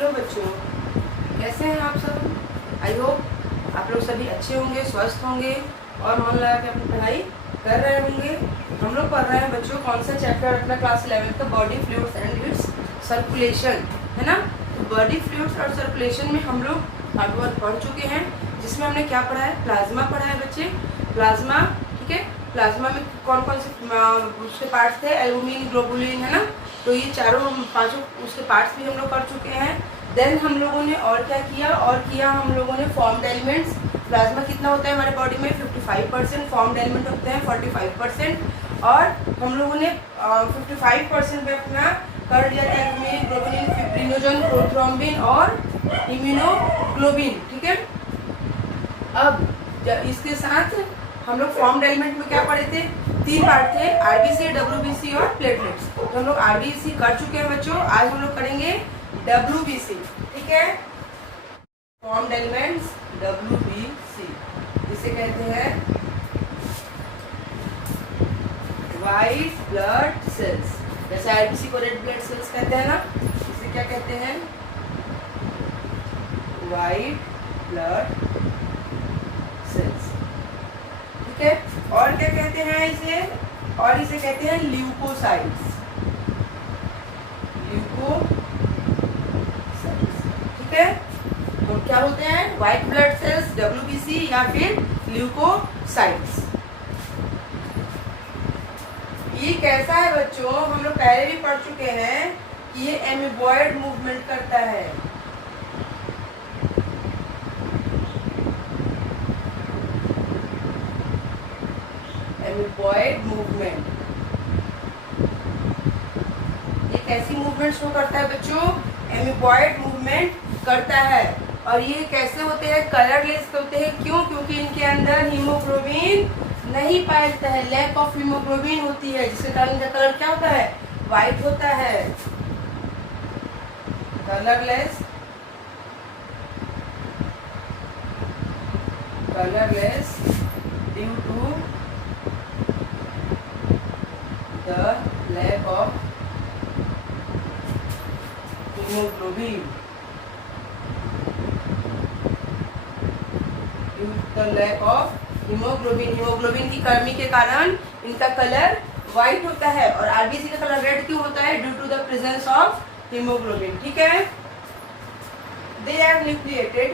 Hello बच्चों, कैसे हैं आप सब। आई होप आप लोग सभी अच्छे होंगे, स्वस्थ होंगे और मन लगा के अपनी पढ़ाई कर रहे होंगे। हम लोग पढ़ रहे हैं बच्चों कौन सा चैप्टर अपना क्लास 11 का, body fluids and it's circulation, है ना। तो बॉडी फ्लूइड्स और सर्कुलेशन में हम लोग पार्ट 1 पढ़ चुके हैं, जिसमें हमने क्या पढ़ा है, प्लाज्मा पढ़ा है बच्चे। प्लाज्मा, ठीक है। प्लाज्मा में कौन कौन से उसके पार्ट्स थे, एल्बुमिन, ग्लोबुलिन, है ना। तो ये चारों पांचों उसके पार्ट्स भी हम लोग कर चुके हैं। देन हम लोगों ने और क्या किया, हम लोगों ने फॉर्म्ड एलिमेंट्स। प्लाज्मा कितना होता है हमारे बॉडी में, 55%। फॉर्म्ड एलिमेंट होते हैं 45%। और हम लोगों ने 55% में अपना कर लिया था एल्बुमिन, ग्लोबुलिन, फिब्रिनोजन, प्रोथ्रोम्बिन और इम्यूनोग्लोबिन, ठीक है। अब इसके साथ हम लोग फॉर्म्ड एलिमेंट में क्या पढ़े थे, 3 पार्ट थे, आरबीसी, डब्ल्यूबीसी और प्लेटलेट्स। तो हम लोग आरबीसी कर चुके हैं बच्चों। आज हम लोग करेंगे डब्ल्यूबीसी, ठीक है। फॉर्म्ड एलिमेंट्स डब्ल्यूबीसी, जिसे कहते हैं व्हाइट ब्लड सेल्स। जैसे आरबीसी को रेड ब्लड सेल्स कहते हैं ना, इसे क्या कहते हैं, व्हाइट ब्लड सेल्स, ठीक है। और क्या कहते हैं इसे, और इसे कहते हैं ल्यूकोसाइट्स, ठीक है। तो क्या होते हैं, व्हाइट ब्लड सेल्स, डब्ल्यूबीसी या फिर ल्यूकोसाइट्स। ये कैसा है बच्चों, हम लोग पहले भी पढ़ चुके हैं कि ये एमीबॉयड मूवमेंट करता है। एमीबॉयड मूवमेंट, ये कैसी मूवमेंट शो करता है बच्चों, एमीबॉयड मूवमेंट करता है। और ये कैसे होते हैं, कलरलेस होते हैं। क्यों, क्योंकि इनके अंदर हीमोग्लोबिन नहीं पाया जाता है, लैक ऑफ हीमोग्लोबिन होती है, जिसके कारण इनका कलर क्या होता है, व्हाइट होता है, colourless due to the lack of haemoglobin, lack of haemoglobin. Haemoglobin की कमी के कारण इनका कलर व्हाइट होता है। और आरबीसी का कलर रेड क्यों होता है, due to the presence of haemoglobin, ठीक है। दे आर न्यूक्लिएटेड,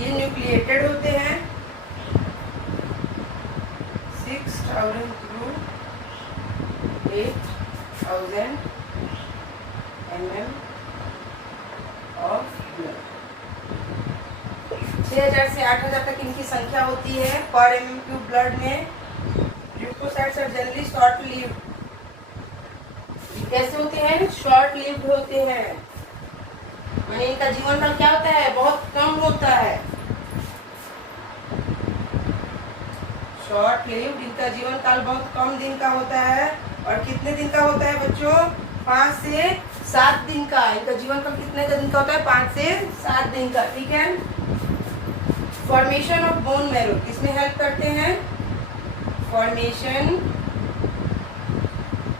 ये न्यूक्लिएटेड होते हैं 6000 थ्रू 8000 mm ऑफ ब्लड। 6000 से 8000 तक इनकी संख्या होती है पर mm³ ब्लड में। Leucocytes are generally short lived, कैसे होते हैं, शॉर्ट लिव्ड होते हैं, यानी इनका जीवन काल क्या होता है, बहुत कम होता है। शॉर्ट लिव्ड, इनका जीवन काल बहुत कम दिन का होता है। और कितने दिन का होता है बच्चों, 5 से 7 दिन का। इनका जीवन काल कितने दिन का होता है, 5 से 7 दिन का, ठीक है। फॉर्मेशन ऑफ बोन मैरो किसमें हेल्प करते हैं, formation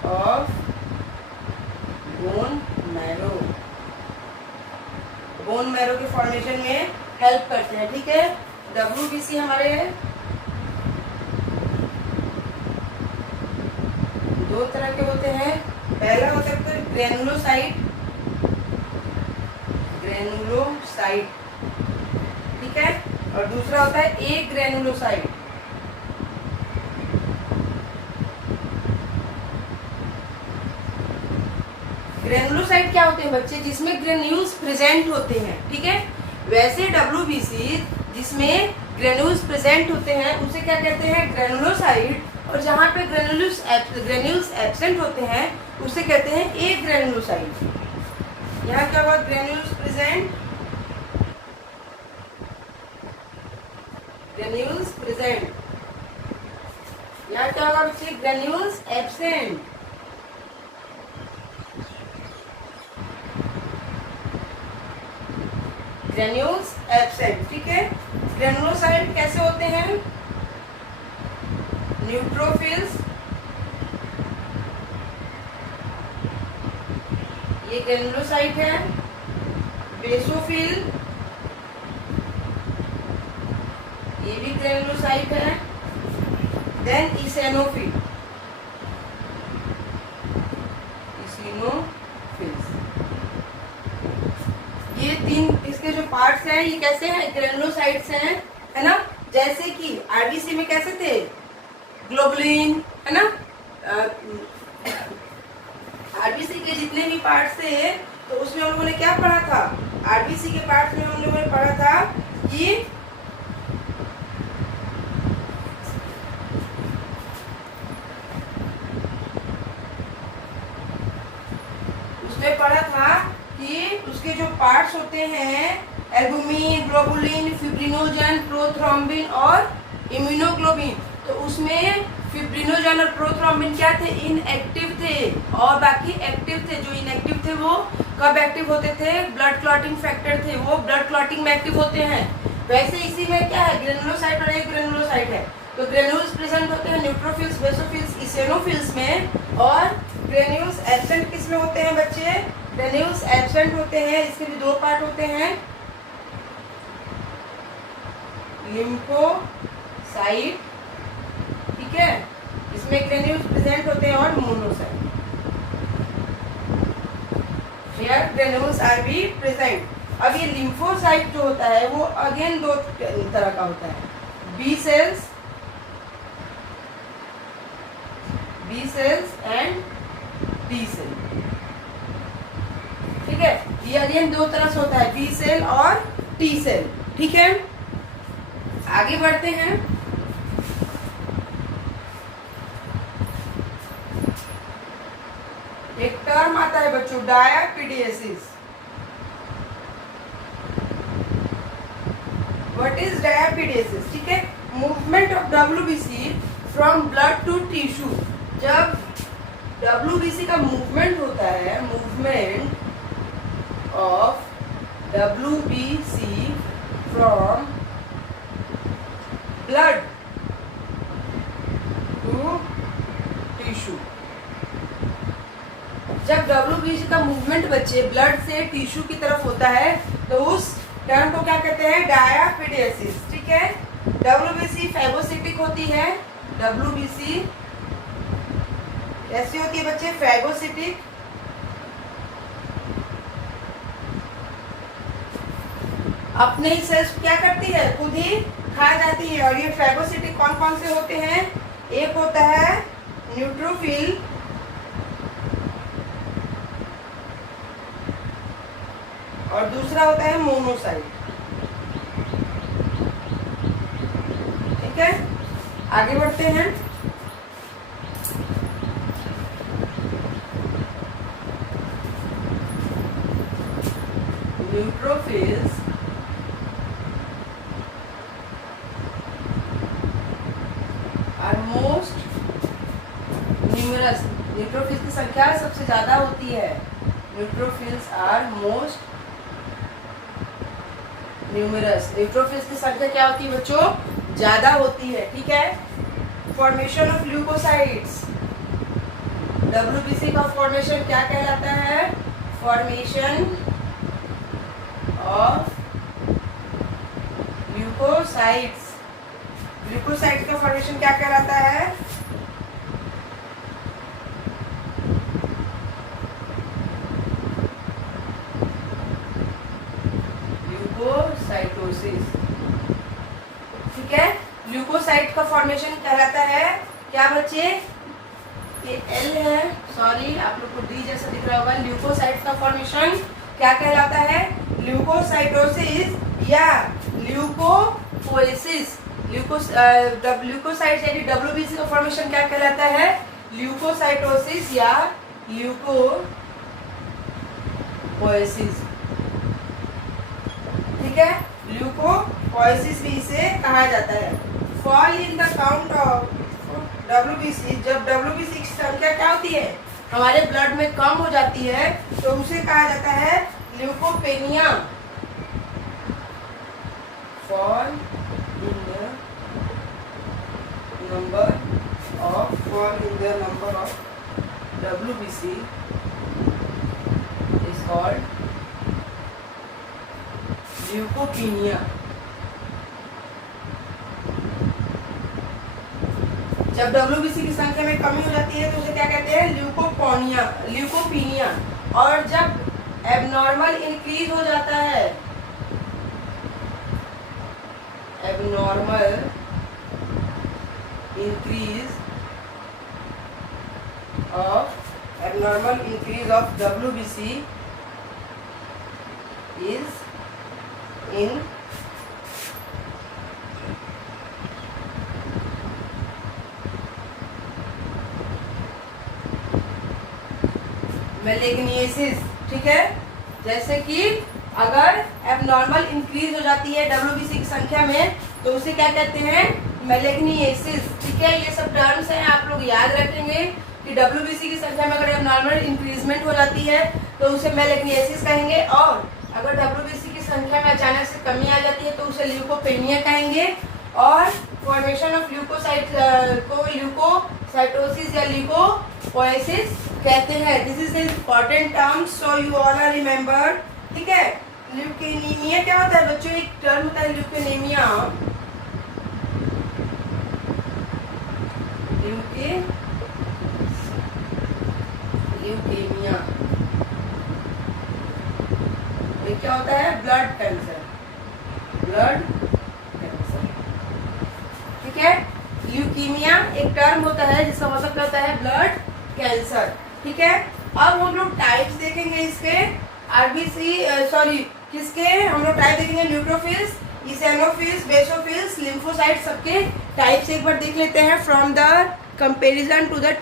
of bone marrow, bone marrow के फॉर्मेशन में हेल्प करते हैं, ठीक है। डब्ल्यूबीसी हमारे 2 तरह के होते हैं। पहला होता है ग्रेनुलोसाइट, ठीक है। और दूसरा होता है ए ग्रेनुलोसाइट। ग्रेनुलोसाइट क्या होते हैं बच्चे, जिसमें ग्रेन्यूल्स प्रेजेंट होते हैं, ठीक है। वैसे डब्ल्यूबीसी जिसमें ग्रेन्यूल्स प्रेजेंट होते हैं उसे क्या कहते हैं, ग्रेनुलोसाइट। और जहाँ पे ग्रेन्यूल्स एब्सेंट होते हैं उसे कहते हैं ए ग्रेनुलोसाइट। यहाँ क्या हुआ, ग्रेन्यूल्स प्रेजेंट, यहाँ क्या होगा बच्चे, ग्रेन्यूल्स एब्सेंट। ग्रेन्यूल्स एब्सेंट, ठीक है। ग्रेनुलोसाइट कैसे होते हैं, न्यूट्रोफिल्स ये ग्रेनुलोसाइट है, बेसोफिल ये भी ग्रेनुलोसाइट है, देन इसेनोफिल, इसिनोफिल्स। ये तीन इसके जो पार्ट्स हैं ये कैसे हैं, ग्रेनुलोसाइट्स हैं, है ना। जैसे कि आरबीसी में कैसे थे, ग्लोबुलिन, है ना। आरबीसी के जितने भी पार्ट्स थे तो उसमें हम लोगों ने क्या पढ़ा था, आरबीसी के पार्ट्स में हम लोगों ने पढ़ा था कि उसमें पढ़ा था कि उसके जो पार्ट्स होते हैं एल्बुमिन, ग्लोबुलिन, फिब्रिनोजन, प्रोथ्रोम्बिन और इम्यूनोग्लोबिन, तो उसमें फिब्रिनोजन और प्रोथ्रोम्बिन क्या थे, इनएक्टिव थे, और बाकी एक्टिव थे। जो इनएक्टिव थे वो कब एक्टिव होते थे, ब्लड क्लॉटिंग फैक्टर थे, वो ब्लड क्लॉटिंग में एक्टिव होते हैं। वैसे इसी में क्या है, ग्रेनुलोसाइट और एक ग्रेनुलोसाइट है, तो ग्रेन्यूल्स प्रेजेंट होते हैं न्यूट्रोफिल्स, बेसोफिल्स, इसेनोफिल्स में, और ग्रेन्यूल्स एब्सेंट किस में होते हैं बच्चे, ग्रेन्यूल्स एब्सेंट होते हैं, इसके भी दो पार्ट होते हैं, लिम्फोसाइट, ठीक है, इसमें ग्रेन्यूल्स प्रेजेंट होते हैं, और monocyte, here granules R be present. अब ये लिम्फोसाइट जो होता है वो अगेन दो तरह का होता है, B cells and T cell, ठीक है। ये अगेन दो तरह से होता है, बी सेल और टी सेल, ठीक है। आगे बढ़ते हैं। एक टर्म आता है बच्चों, डायापीडियासिस। व्हाट इज डायापीडियासिस, ठीक है, movement of WBC from blood to tissue. जब डब्ल्यूबीसी का मूवमेंट होता है, movement of WBC from blood to tissue, जब डब्ल्यूबीसी का मूवमेंट बच्चे ब्लड से टिश्यू की तरफ होता है तो उस टर्म को क्या कहते हैं, डायापीडियासिस, ठीक है। डब्ल्यूबीसी फैगोसिटिक होती है, डब्ल्यूबीसी कैसी होती है बच्चे, फैगोसिटिक, अपने ही सेल्स क्या करती है, खुद ही खा जाती है। और ये फैगोसिटिक कौन कौन से होते हैं, एक होता है न्यूट्रोफिल, और दूसरा होता है मोनोसाइट, ठीक है। आगे बढ़ते हैं। Neutrophils are most numerous, neutrophils की संख्या सबसे ज्यादा होती है, neutrophils are most numerous, neutrophils की संख्या क्या होती है बच्चों, ज्यादा होती है, ठीक है। फॉर्मेशन ऑफ ल्यूकोसाइट्स, डब्ल्यूबीसी का फॉर्मेशन क्या कहलाता है, फॉर्मेशन ऑफ ल्यूकोसाइट्स, ल्यूकोसाइट्स का फॉर्मेशन क्या कहलाता है, ल्यूकोसाइटोसिस, ठीक है। ल्यूकोसाइट का फॉर्मेशन कहलाता है क्या बच्चे, ये एल है, सॉरी आप लोग को डी जैसा दिख रहा होगा, ल्यूकोसाइट का फॉर्मेशन क्या कहलाता है, ल्यूकोसाइटोसिस या ल्यूकोपोएसिस। ल्यूकोसाइट यानी डब्ल्यूबीसी का फॉर्मेशन क्या कहलाता है, ल्यूकोसाइटोसिस या ल्यूकोपोएसिस, ठीक है। ल्यूकोपोएसिस भी इसे कहा जाता है। Fall in the count of WBC, जब डब्ल्यूबीसी की संख्या क्या होती है, हमारे ब्लड में कम हो जाती है, तो उसे कहा जाता है leucopenia. Fall in the number of WBC called leucopenia. जब WBC की संख्या में कमी हो जाती है तो उसे क्या कहते हैं? ल्यूकोपीनिया। और जब एबनॉर्मल इंक्रीज हो जाता है, abnormal increase of WBC is in मेलेग्नियसिस। ठीक है, जैसे कि अगर एबनॉर्मल इंक्रीज हो जाती है WBC की संख्या में तो उसे क्या कहते हैं? मेलेग्नियसिस। ठीक है, ये सब टर्म्स हैं, आप लोग याद रखेंगे कि WBC की संख्या में अगर एबनॉर्मल इंक्रीजमेंट हो जाती है तो उसे मेलेग्नियसिस कहेंगे, और अगर WBC की संख्या में अचानक से कमी आ जाती है तो उसे ल्यूकोपेनिया कहेंगे। और फॉर्मेशन ऑफ ल्यूकोसाइट को ल्यूकोसाइटोसिस या ल्यूकोपोएसिस कहते हैं। This is the important term, so you all are remember. ठीक है, ल्यूकेनीमिया क्या होता है बच्चों? एक टर्म होता है ल्यूकेनीमिया। ल्यूकेमिया ये क्या होता है? Blood cancer. Blood cancer. ठीक है, ल्यूकीमिया एक टर्म होता है जिसका मतलब क्या होता है? Blood cancer. ठीक है, अब हम लोग टाइप्स देखेंगे इसके। किसके हम लोग टाइप देखेंगे? न्यूट्रोफिल्स, इसेनोफिल्स, बेसोफिल्स, लिम्फोसाइट, सबके टाइप्स एक बार देख लेते हैं from the comparison to the.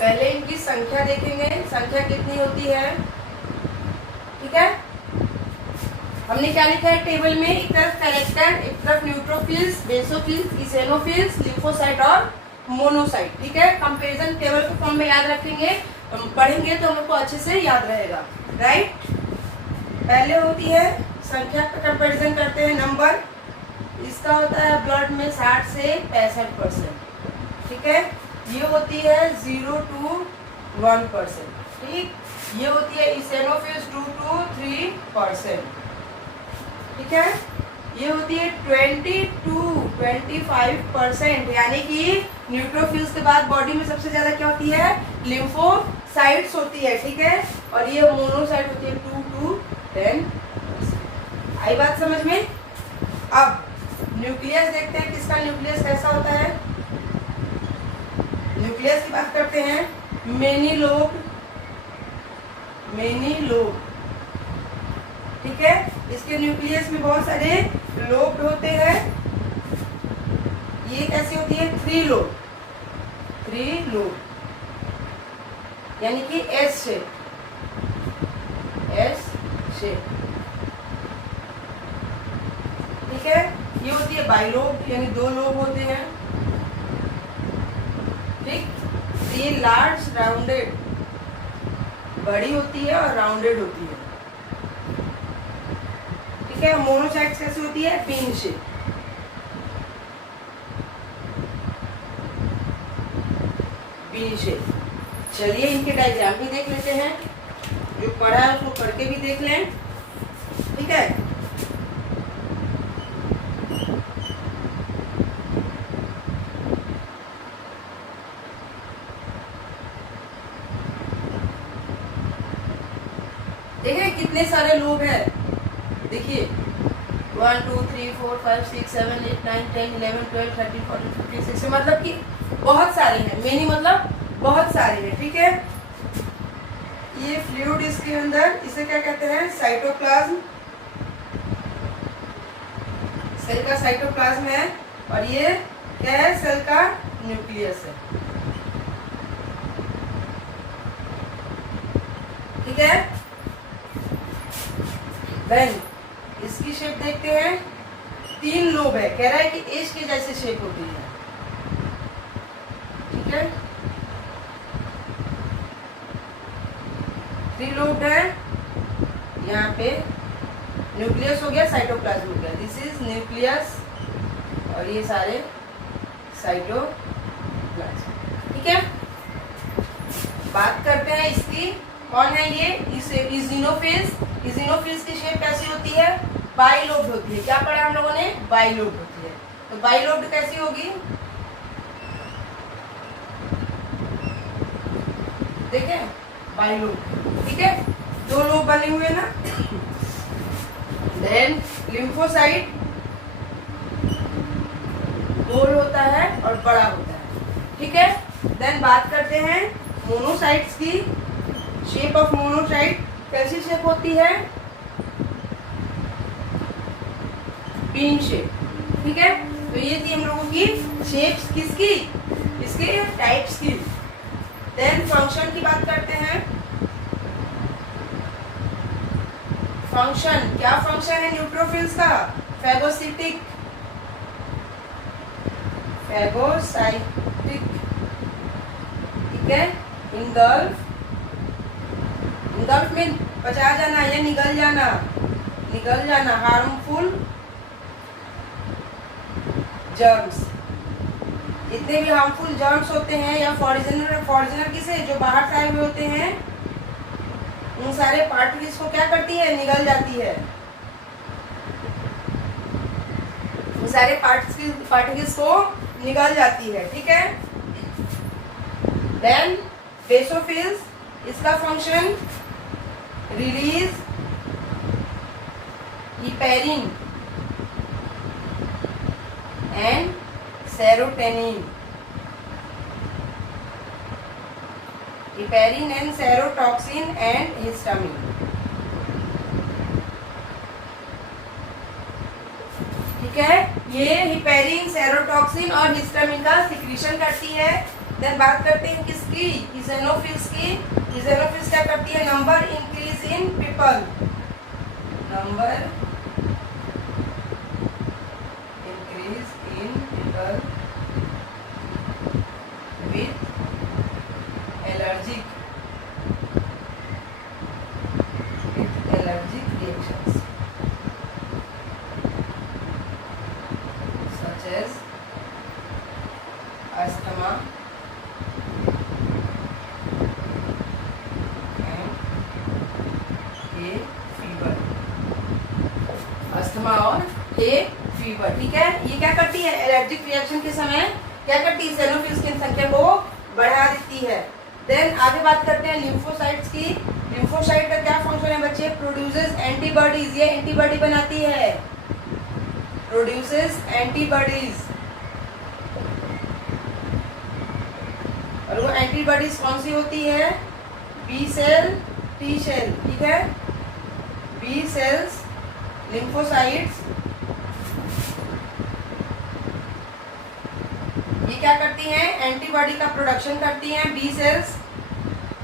पहले इनकी संख्या देखेंगे, संख्या कितनी होती है। ठीक है, हमने क्या लिखा है टेबल में? एक तरफ कैरेक्टर, एक तरफ न्यूट्रोफिल्स, बेसोफिल्स, इसेनोफिल्स, लिम्फोसाइट और मोनोसाइट। ठीक है, कंपैरिजन टेबल के फॉर्म में याद रखेंगे, पढ़ेंगे तो हमको अच्छे से याद रहेगा। राइट, पहले होती है संख्या का कंपैरिजन करते हैं नंबर। इसका होता है ब्लड में 60 से 65%। ठीक है, ये होती है 0 to 1%। ठीक, ये होती है इसेनोफिल्स 2 to 3%। ठीक है, ये होती है 20 to 25%। यानी कि न्यूट्रोफिल्स के बाद बॉडी में सबसे ज्यादा क्या होती है? लिम्फोसाइट्स होती है। ठीक है, और ये मोनोसाइट होती है 2 to 10%। आई बात समझ में? अब न्यूक्लियस देखते हैं, किसका न्यूक्लियस कैसा होता है। न्यूक्लियस की बात करते हैं। Many lobe. ठीक है, इसके न्यूक्लियस में बहुत सारे लोब होते हैं। ये कैसी होती है? 3 लोब, यानी कि एस शेप। ठीक है, ये होती है बाइलोब, यानी 2 लोब होते हैं। ठीक, ये लार्ज राउंडेड, बड़ी होती है और राउंडेड होती है। ठीक है, मोनोसाइट्स कैसी होती है? Pin shape. चलिए इनके डायग्राम भी देख लेते हैं, जो पढ़ा है उसको करके भी देख लें। ठीक है, देखिए कितने सारे लोग हैं। देखिए 1 2 3 4 5 6 7 8 9 10 11 12 13 14 15 16, मतलब कि बहुत सारे हैं। मेनी मतलब बहुत सारे हैं। ठीक है, ये फ्लूइड इसके अंदर, इसे क्या कहते हैं? साइटोप्लाज्म। सेल का साइटोप्लाज्म है, और ये क्या है? सेल का न्यूक्लियस है। ठीक है, देन इसकी शेप देखते हैं। 3 लोब है, कह रहा है कि एज के जैसे शेप होती है। ठीक है, 3 लोब है। यहाँ पे न्यूक्लियस हो गया, साइटोप्लाज्म हो गया। दिस इज न्यूक्लियस, और ये सारे साइटोप्लाज्म। ठीक है, बात करते हैं इसकी, कौन है ये, इजिनोफिल्स। इजिनोफिल्स की शेप कैसी होती है, बाइलोब्ड होती है। क्या पढ़ा हम लोगों ने, बाइलोब्ड होती है। तो बाइलोब्ड कैसी होगी, देखें, बाइलोब्ड, ठीक है, दो लोब बने हुए ना। देन लिम्फोसाइट गोल होता है और बड़ा होता है, ठीक है। देन बात करते हैं मोनोसाइट्स की। शेप ऑफ मोनोसाइट कैसी शेप होती है, पिन शेप, ठीक है। तो ये थी हम लोगों की शेप्स किसकी, इसके टाइप्स की। देन फंक्शन की बात करते हैं। फंक्शन, क्या फंक्शन है न्यूट्रोफिल्स का, फैगोसाइटिक, फैगोसाइटिक, ठीक है। इंगल्फ, इंगल्फ में बचा जाना या निगल जाना, निगल जाना, हार्मफुल जर्म्स, जितने भी हार्मफुल जर्म्स होते हैं या फॉरिजनर किसे जो बाहर से आए हुए होते हैं, उन सारे पार्टिकल्स को क्या करती है, निगल जाती है। उन सारे पार्टिकल्स को निगल जाती है, ठीक है। देन बेसोफिल्स, इसका function release heparin and serotonin, heparin and serotoxin and histamine, ठीक है। ये हिपेरिन, सेरोटॉक्सिन और हिस्टामिन का सिक्रीशन करती है। देन बात करते हैं किसकी, इज़ेनोफिल्स की। इज़ेनोफिल्स क्या करती है, number increase in people, number increase in people with allergic reactions such as asthma and hay fever, asthma और हे फीवर, ठीक है। ये क्या करती है, एलर्जिक रिएक्शन के समय क्या करती है, इज़ेनोफिल्स की संख्या को बढ़ा देती है। देन आगे बात करते हैं लिम्फोसाइट्स की। लिम्फोसाइट का क्या फंक्शन है बच्चे, प्रोड्यूसेस एंटीबॉडीज, ये एंटीबॉडी बनाती है, प्रोड्यूसेस एंटीबॉडीज। और वो एंटीबॉडीज कौन सी होती है, बी सेल, टी सेल, ठीक है। बी सेल्स, लिम्फोसाइट्स, ये क्या करती हैं, एंटीबॉडी का प्रोडक्शन करती हैं। बी सेल्स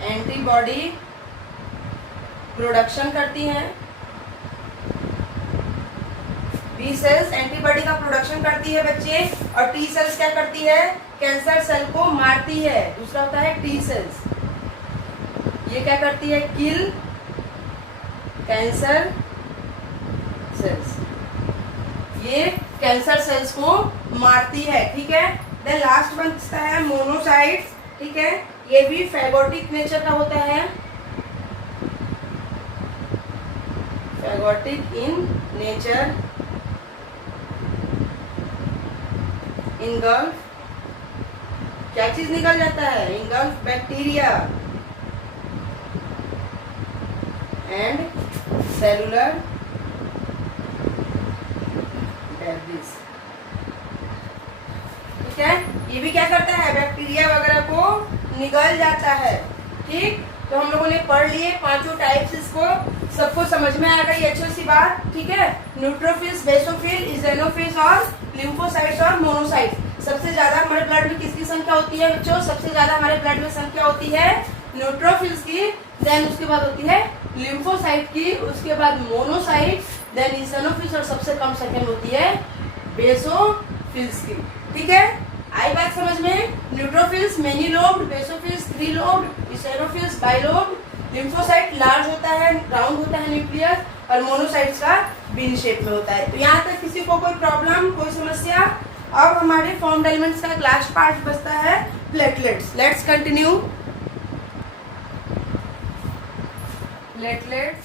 एंटीबॉडी प्रोडक्शन करती हैं, बी सेल्स एंटीबॉडी का प्रोडक्शन करती है बच्चे। और टी सेल्स क्या करती है, कैंसर सेल को मारती है। दूसरा होता है टी सेल्स, ये क्या करती है, किल कैंसर सेल्स, ये कैंसर सेल्स को मारती है, ठीक है। देन लास्ट बनता है मोनोसाइट्स, ठीक है। ये भी फैगोटिक नेचर का होता है, फैगोटिक इन नेचर, इंगल्फ, क्या चीज निकल जाता है, engulf bacteria and cellular debris, ठीक है। ये भी क्या करता है, बैक्टीरिया वगैरह को निगल जाता है, ठीक। तो हम लोगों ने पढ़ लिए पांचों टाइप्स, इसको सबको समझ में आ गई अच्छी सी बात, ठीक है। न्यूट्रोफिल्स, बेसोफिल, इज़ेनोफिल्स और लिम्फोसाइट्स और मोनोसाइट्स। सबसे ज्यादा हमारे ब्लड में किसकी संख्या होती है बच्चों, सबसे ज्यादा हमारे ब्लड में संख्या होती है न्यूट्रोफिल्स की। देन उसके बाद होती है लिम्फोसाइट की, उसके बाद मोनोसाइट, देन इज़ेनोफिल्स और सबसे कम सेकंड होती है बेसोफिल्स की, ठीक है। आई बात समझ में, neutrophils many lobed, basophils 3 lobed, eosinophils bilobed, lymphocyte large होता है, राउंड होता है न्यूक्लियस, और मोनोसाइट्स का बीन शेप में होता है। तो यहाँ तक किसी को कोई प्रॉब्लम, कोई समस्या। अब हमारे फॉर्म्ड एलिमेंट्स का लास्ट पार्ट बचता है platelets. Let's continue. Platelets,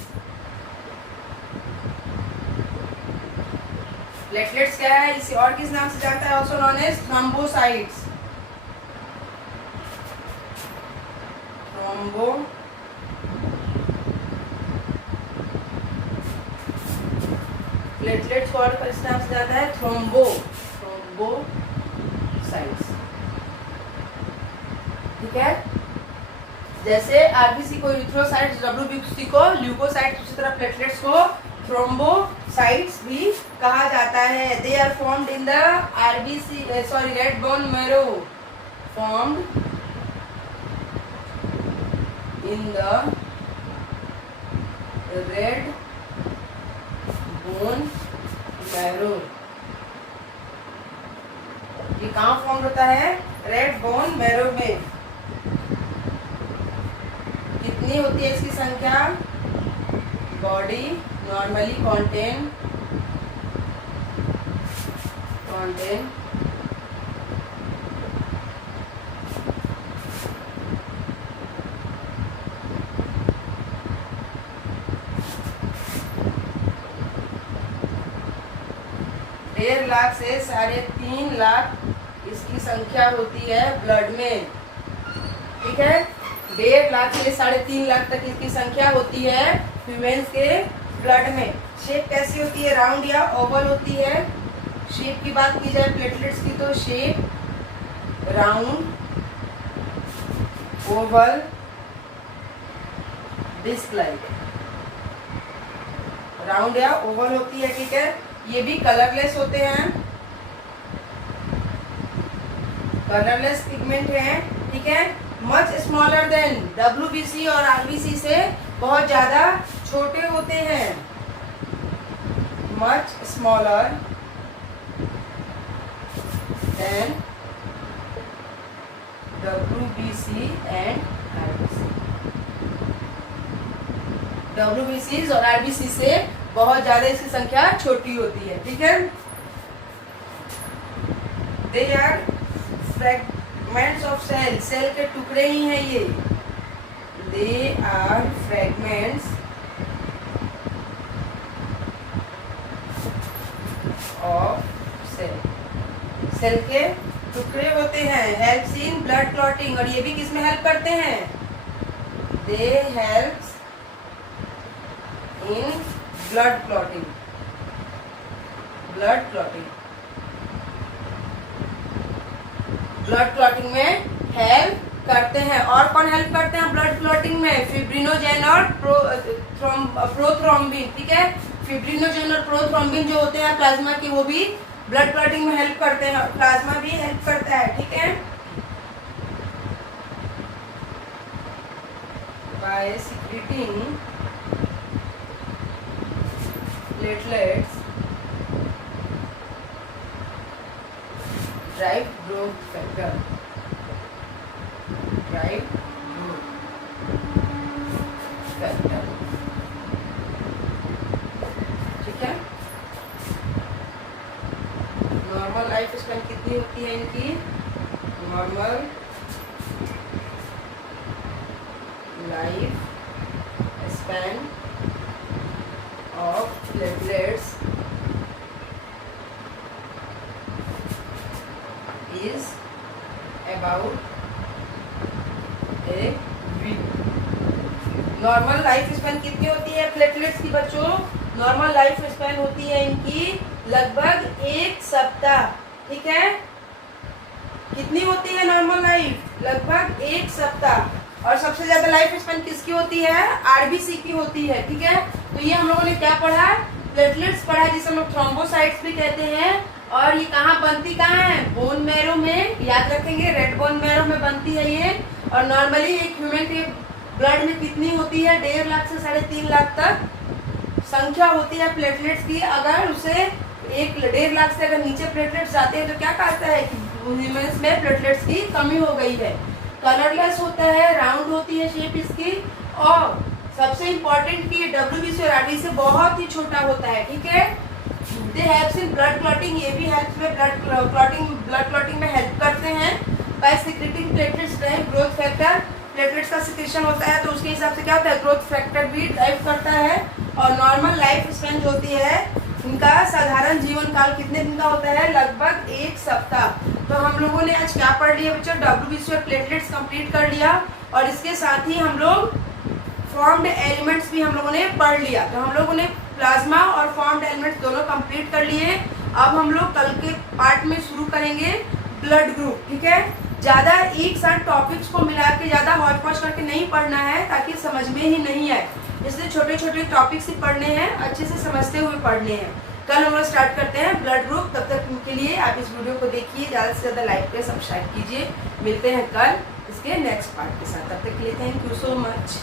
platelets क्या है, इसे और किस नाम से जानता है, also known as thrombocytes, thrombo platelets को और किस नाम से जानता है, थ्रोम्बोसाइट्स। ठीक है, जैसे आरबीसी को यूथ्रोसाइट्स, डब्ल्यूबीसी को ल्यूकोसाइट्स, उसी तरह प्लेटलेट्स को थ्रोम्बोसाइट्स भी कहा जाता है। They are formed in the RBC red bone marrow, formed in the red bone marrow. ये कहाँ फॉर्म होता है, रेड बोन मैरो में। कितनी होती है इसकी संख्या, बॉडी नॉर्मली contain 1.5 लाख से 3.5 लाख इसकी संख्या होती है ब्लड में। ठीक है, 1.5 लाख से 3.5 लाख तक इसकी संख्या होती है ह्यूमन्स के ब्लड में। शेप कैसी होती है, राउंड या ओवल होती है। शेप की बात की जाए प्लेटलेट्स की तो shape round, oval, disc like, round या ओवल होती है। ठीक है, ये भी कलरलेस होते हैं, कलरलेस पिगमेंट है। ठीक है, मच स्मॉलर देन डब्ल्यूबीसी और आरबीसी से बहुत ज्यादा छोटे होते हैं। Much smaller than WBC and RBC. WBC और आरबीसी से बहुत ज्यादा इसकी संख्या छोटी होती है। ठीक है, they are fragments of cell, cell के टुकड़े ही हैं ये। They are fragments of cell, cell के टुकड़े होते हैं। हेल्प्स इन ब्लड क्लॉटिंग, और ये भी किसमें हेल्प करते हैं, दे helps in blood clotting, blood clotting, blood clotting में हेल्प करते हैं। और कौन हेल्प करते हैं ब्लड क्लॉटिंग में, फिब्रिनोजेन और प्रोथ्रोम्बिन। ठीक है, फिब्रिनोजेन और प्रोथ्रोम्बिन जो होते हैं प्लाज्मा के, वो भी ब्लड क्लॉटिंग में हेल्प करते हैं। प्लाज्मा भी हेल्प करता है। ठीक है, by secreting platelets drive growth factor, drive growth factor। ठीक है, नॉर्मल लाइफ स्पैन कितनी होती है इनकी, normal life span of platelets is about a week। Normal life span कितनी होती है प्लेटलेट्स की बच्चों, नॉर्मल लाइफ स्पैन होती है इनकी लगभग 1 सप्ताह। ठीक है, कितनी होती है नॉर्मल लाइफ, लगभग 1 सप्ताह। और सबसे ज्यादा लाइफ स्पैन किसकी होती है, आरबीसी की होती है। ठीक है, तो ये हम लोगों ने क्या पढ़ा, प्लेटलेट्स पढ़ा, जिसे हम लोग थ्रोम्बोसाइट्स भी कहते हैं। और ये कहाँ बनती, कहाँ है, बोन मैरो में। याद रखेंगे, रेड बोन मैरो में बनती है ये। और नॉर्मली एक ह्यूमन के ब्लड में कितनी होती है, 1.5 लाख से 3.5 लाख तक संख्या होती है प्लेटलेट्स की। अगर उसे 1.5 लाख से अगर नीचे प्लेटलेट्स जाते हैं तो क्या कहता है कि ह्यूमन्स में प्लेटलेट्स की कमी हो गई है। कलरलेस होता है, राउंड होती है शेप इसकी, और सबसे इम्पोर्टेंट कि डब्ल्यूबीसी और आरबीसी से बहुत ही छोटा होता है। ठीक है, दे हेल्प्स इन ब्लड क्लॉटिंग, ये भी हेल्प्स में ब्लड क्लॉटिंग में हेल्प करते हैं। By secreting platelets drive growth factor, platelets का सिक्रेशन होता है तो उसके हिसाब से क्या होता है, ग्रोथ फैक्टर भी ड्राइव करता है। और नॉर्मल लाइफ स्पेन जो होती है इनका साधारण जीवन काल कितने दिन का होता है, लगभग 1 सप्ताह। तो हम लोगों ने आज क्या पढ़ लिया बच्चों, WBC और प्लेटलेट्स कंप्लीट कर लिया और इसके साथ ही हम लोग फॉर्म्ड एलिमेंट्स भी हम लोगों ने पढ़ लिया। तो हम लोगों ने प्लाज्मा और फॉर्म्ड एलिमेंट्स दोनों कंप्लीट कर लिए। अब हम लोग कल के पार्ट में शुरू करेंगे ब्लड ग्रुप, ठीक है। ज़्यादा एक साथ टॉपिक्स को मिला के ज़्यादा हॉट पॉच करके नहीं पढ़ना है ताकि समझ में ही नहीं आए, इसलिए छोटे छोटे टॉपिक्स ही पढ़ने हैं, अच्छे से समझते हुए पढ़ने हैं। कल हम लोग स्टार्ट करते हैं ब्लड ग्रुप। तब तक के लिए आप इस वीडियो को देखिए, ज़्यादा से ज़्यादा लाइक करें, सब्सक्राइब कीजिए। मिलते हैं कल इसके नेक्स्ट पार्ट के साथ, तब तक के लिए थैंक यू सो मच।